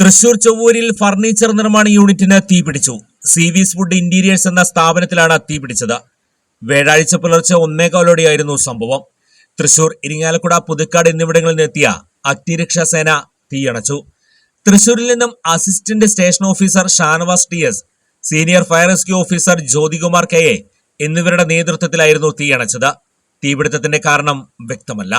Thrissur ചൊവ്വൂരിൽ furniture നിർമ്മാണ യൂണിറ്റിന് തീപിടിച്ചു. സീവീസ് വുഡ് ഇന്റീരിയേഴ്സ് എന്ന സ്ഥാപനത്തിലാണ് തീപിടിച്ചത്. വ്യാഴാഴ്ച പുലർച്ചെ 1:15 സംഭവം. തൃശൂർ, ഇരിങ്ങാലക്കുട, പുതുക്കാട് എന്നിവിടങ്ങളിൽ നിന്നെത്തിയ അഗ്നിരക്ഷാസേന തീയണച്ചു. തൃശൂരിൽ നിന്നും assistant station officer Shanavas TS, senior fire rescue officer Jyothikumar KA എന്നിവരുടെ നേതൃത്വത്തിലായിരുന്നു തീയണച്ചത്. തീപിടുത്തത്തിന്റെ കാരണം വ്യക്തമല്ല.